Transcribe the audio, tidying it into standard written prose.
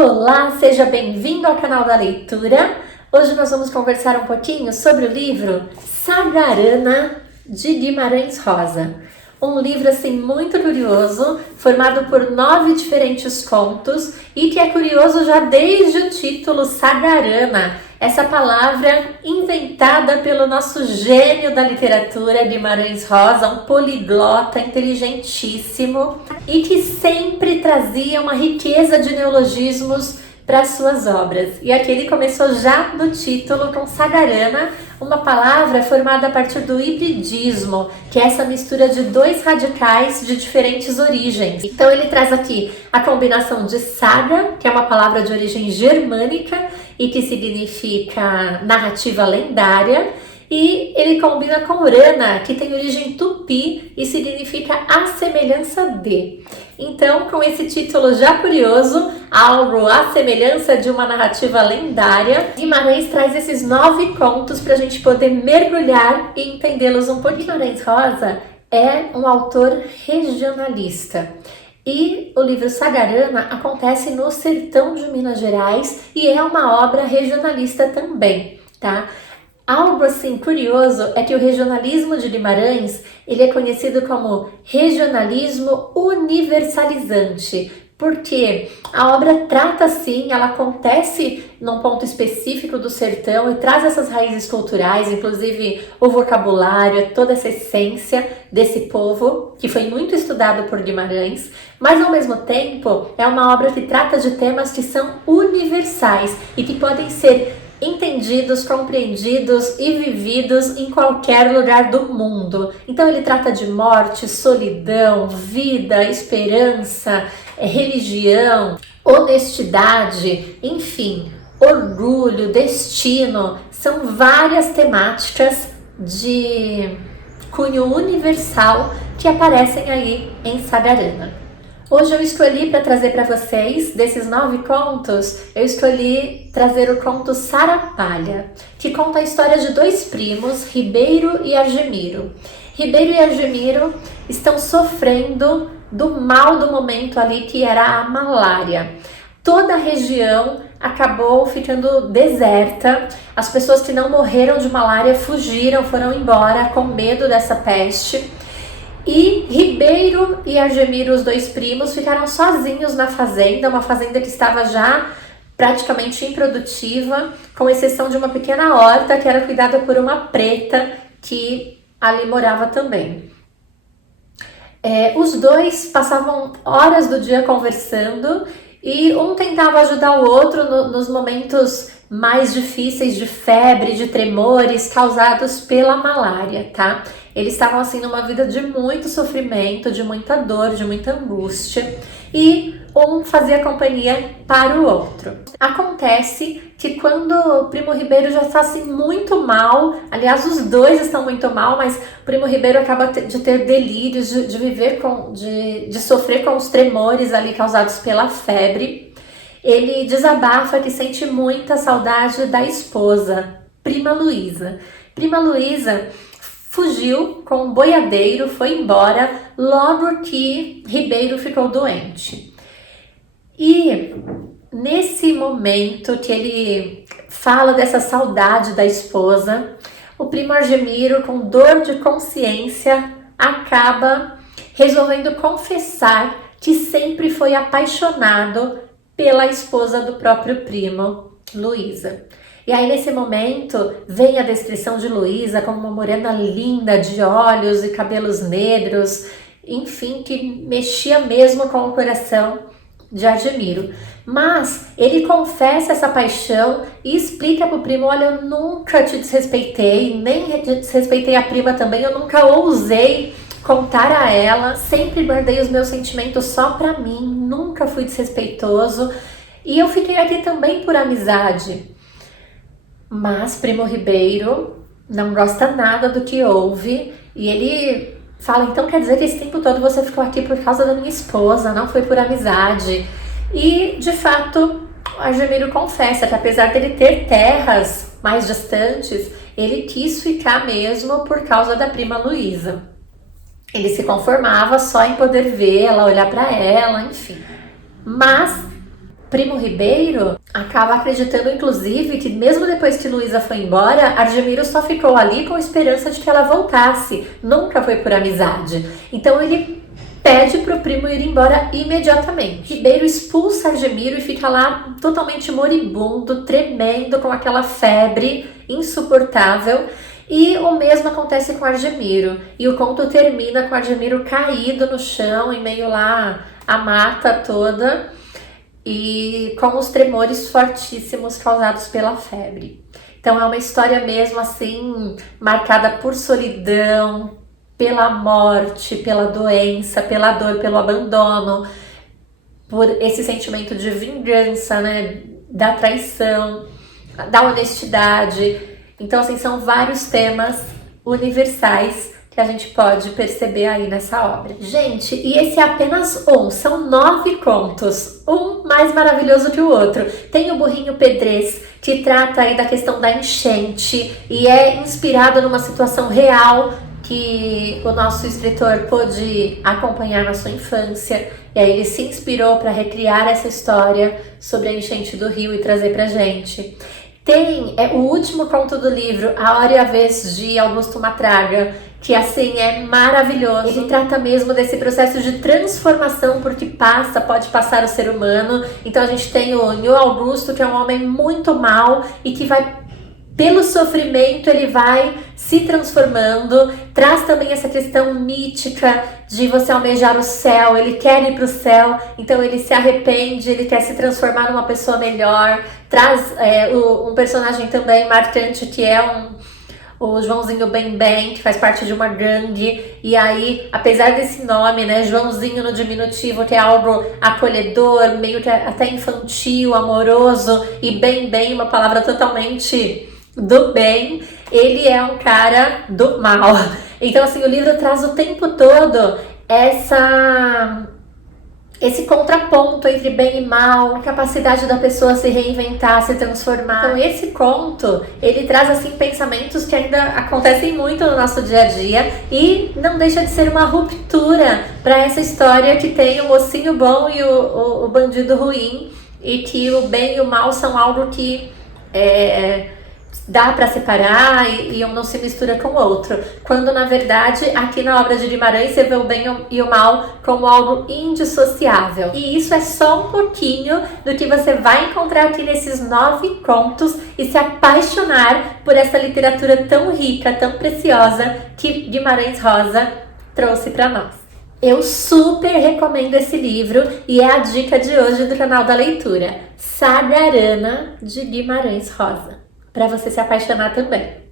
Olá, seja bem-vindo ao canal da leitura. Hoje nós vamos conversar um pouquinho sobre o livro Sagarana, de Guimarães Rosa. Um livro assim muito curioso, formado por 9 diferentes contos e que é curioso já desde o título Sagarana, essa palavra inventada pelo nosso gênio da literatura, Guimarães Rosa, um poliglota inteligentíssimo e que sempre trazia uma riqueza de neologismos para suas obras. E aqui ele começou já no título com Sagarana, uma palavra formada a partir do hibridismo, que é essa mistura de dois radicais de diferentes origens. Então ele traz aqui a combinação de saga, que é uma palavra de origem germânica e que significa narrativa lendária, e ele combina com rana, que tem origem tupi e significa a semelhança de. Então, com esse título já curioso, algo à semelhança de uma narrativa lendária, Guimarães traz esses 9 contos para a gente poder mergulhar e entendê-los um pouco. Guimarães Rosa é um autor regionalista. E o livro Sagarana acontece no sertão de Minas Gerais e é uma obra regionalista também, tá? Algo assim curioso é que o regionalismo de Guimarães, ele é conhecido como regionalismo universalizante, porque a obra trata sim, ela acontece num ponto específico do sertão e traz essas raízes culturais, inclusive o vocabulário, toda essa essência desse povo, que foi muito estudado por Guimarães, mas ao mesmo tempo é uma obra que trata de temas que são universais e que podem ser entendidos, compreendidos e vividos em qualquer lugar do mundo. Então ele trata de morte, solidão, vida, esperança, religião, honestidade, enfim, orgulho, destino. São várias temáticas de cunho universal que aparecem aí em Sagarana. Hoje eu escolhi para trazer para vocês, desses 9 contos, eu escolhi trazer o conto Sarapalha, que conta a história de 2 primos, Ribeiro e Argemiro. Ribeiro e Argemiro estão sofrendo do mal do momento ali, que era a malária. Toda a região acabou ficando deserta, as pessoas que não morreram de malária fugiram, foram embora com medo dessa peste. E Ribeiro e Argemiro, os 2 primos, ficaram sozinhos na fazenda, uma fazenda que estava já praticamente improdutiva, com exceção de uma pequena horta que era cuidada por uma preta que ali morava também. Os 2 passavam horas do dia conversando e um tentava ajudar o outro nos momentos mais difíceis de febre, de tremores causados pela malária, tá? Eles estavam assim numa vida de muito sofrimento, de muita dor, de muita angústia, e um fazia companhia para o outro. Acontece que quando o primo Ribeiro já está assim muito mal, aliás os 2 estão muito mal, mas o primo Ribeiro acaba de ter delírios, de viver de sofrer com os tremores ali causados pela febre. Ele desabafa que sente muita saudade da esposa, prima Luísa. Prima Luísa fugiu com um boiadeiro, foi embora logo que Ribeiro ficou doente. E nesse momento que ele fala dessa saudade da esposa, o primo Argemiro, com dor de consciência, acaba resolvendo confessar que sempre foi apaixonado pela esposa do próprio primo, Luísa. E aí nesse momento vem a descrição de Luísa como uma morena linda, de olhos e cabelos negros, enfim, que mexia mesmo com o coração de Argemiro. Mas ele confessa essa paixão e explica pro primo: olha, eu nunca te desrespeitei, nem desrespeitei a prima também, eu nunca ousei contar a ela, sempre guardei os meus sentimentos só pra mim, nunca fui desrespeitoso e eu fiquei aqui também por amizade. Mas primo Ribeiro não gosta nada do que ouve e ele fala: então quer dizer que esse tempo todo você ficou aqui por causa da minha esposa, não foi por amizade? E de fato Argemiro confessa que apesar dele ter terras mais distantes, ele quis ficar mesmo por causa da prima Luísa. Ele se conformava só em poder vê-la, olhar para ela, enfim. Mas Primo Ribeiro acaba acreditando, inclusive, que mesmo depois que Luísa foi embora, Argemiro só ficou ali com a esperança de que ela voltasse. Nunca foi por amizade. Então ele pede pro primo ir embora imediatamente. Ribeiro expulsa Argemiro e fica lá totalmente moribundo, tremendo, com aquela febre insuportável. E o mesmo acontece com Argemiro. E o conto termina com Argemiro caído no chão, em meio lá à mata toda, e com os tremores fortíssimos causados pela febre. Então é uma história mesmo assim, marcada por solidão, pela morte, pela doença, pela dor, pelo abandono, por esse sentimento de vingança, né, da traição, da honestidade. Então assim, são vários temas universais que a gente pode perceber aí nessa obra. Gente, e esse é apenas um, são 9 contos, um mais maravilhoso que o outro. Tem o Burrinho Pedrez, que trata aí da questão da enchente e é inspirado numa situação real que o nosso escritor pôde acompanhar na sua infância, e aí ele se inspirou para recriar essa história sobre a enchente do rio e trazer pra gente. Tem o último conto do livro, A Hora e a Vez, de Augusto Matraga, que assim é maravilhoso. Ele trata mesmo desse processo de transformação por que pode passar o ser humano. Então a gente tem o Nho Augusto, que é um homem muito mau e que vai, pelo sofrimento, ele vai se transformando. Traz também essa questão mítica de você almejar o céu, ele quer ir para o céu, então ele se arrepende, ele quer se transformar numa pessoa melhor. Traz um personagem também marcante, que é o Joãozinho Bem Bem, que faz parte de uma gangue, e aí, apesar desse nome, né, Joãozinho no diminutivo, que é algo acolhedor, meio que até infantil, amoroso, e Bem Bem, uma palavra totalmente do bem, ele é um cara do mal. Então assim, o livro traz o tempo todo esse contraponto entre bem e mal, a capacidade da pessoa se reinventar, se transformar. Então esse conto, ele traz assim pensamentos que ainda acontecem muito no nosso dia a dia e não deixa de ser uma ruptura para essa história que tem o mocinho bom e o bandido ruim, e que o bem e o mal são algo que dá para separar e um não se mistura com o outro. Quando, na verdade, aqui na obra de Guimarães, você vê o bem e o mal como algo indissociável. E isso é só um pouquinho do que você vai encontrar aqui nesses 9 contos e se apaixonar por essa literatura tão rica, tão preciosa que Guimarães Rosa trouxe para nós. Eu super recomendo esse livro e é a dica de hoje do canal da leitura. Sagarana, de Guimarães Rosa, para você se apaixonar também.